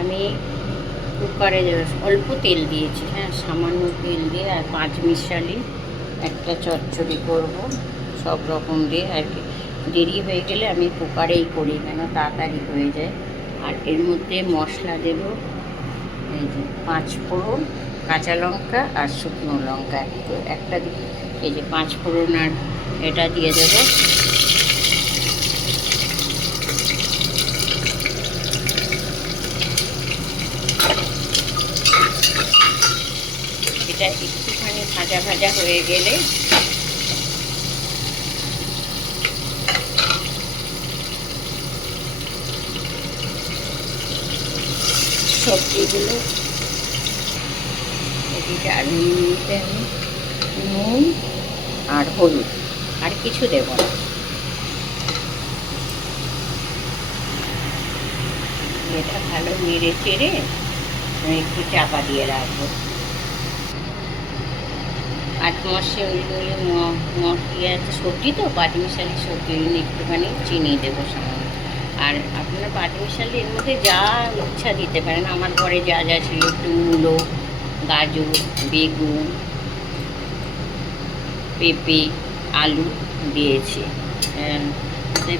আমি কুকারে অল্প তেল দিয়েছি, হ্যাঁ, সামান্য তেল দিয়ে, আর 5 মিশালি একটা চচ্চড়ি করব সব রকম দিয়ে আর কি। দেরি হয়ে গেলে আমি কুকারেই করি, কেন তাড়াতাড়ি হয়ে যায়। আর এর মধ্যে মশলা দেব, এই যে 5 ফোড়ন, কাঁচা লঙ্কা আর শুকনো লঙ্কা একটা, এই যে 5 ফোড়ন আর এটা দিয়ে দেব। এটা একটুখানি ভাজা ভাজা হয়ে গেলে সবজিগুলো এদিকে আলু নিতে, আমি নুন আর হলুদ, আর কিছু দেব না। এটা ভালো নেড়ে চেড়ে আমি একটু চাপা দিয়ে রাখবো। আট মাসে ওইগুলি ইয়ে আছে, সবজি তো পাঁচমিশালি সবজি, একটুখানি চিনি দেবো সামান্য। আর আপনারা পাঁচমিশালি এর মধ্যে যা ইচ্ছা দিতে পারেন। আমার ঘরে যা যা ছিল, একটু মূলো, গাজর, বেগুন, পেঁপে, আলু দিয়েছি।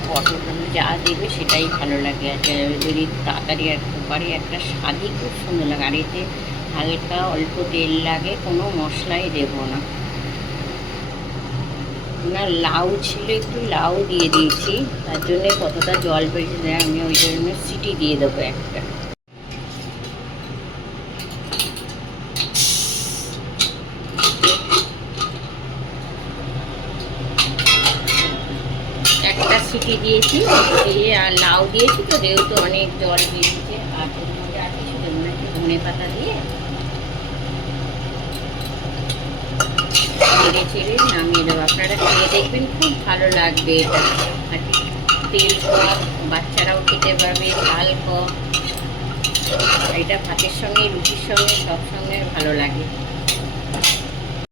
পটল যা দেবে সেটাই ভালো লাগে। আর যদি তাড়াতাড়ি আর কুকারে একটা স্বাদই খুব সুন্দর লাগে। আর এতে হালকা অল্প তেল লাগে, কোনো মশলাই দেবো না। না, লাউ ছিল, একটু লাউ দিয়ে দিয়েছি, তার জন্যে কতটা জল বেরিয়ে যায়। আমি ওই জন্য সিটি দিয়ে দেবো একটা। একটা সিটি দিয়েছি, দিয়ে আর লাউ দিয়েছি তো, যেহেতু অনেক জল বেরিয়েছে। আর ওর মধ্যে আর কিছু দেবো না, একটু ধনে পাতা দিয়ে নেড়ে চেড়ে নামিয়ে দেবো। আপনারা খেয়ে দেখবেন, খুব ভালো লাগবে এটা। আর তেল কম, বাচ্চারাও খেতে পারবে, ঝাল কম। এটা ভাতের সঙ্গে, রুটির সঙ্গে, সব সঙ্গে ভালো লাগে।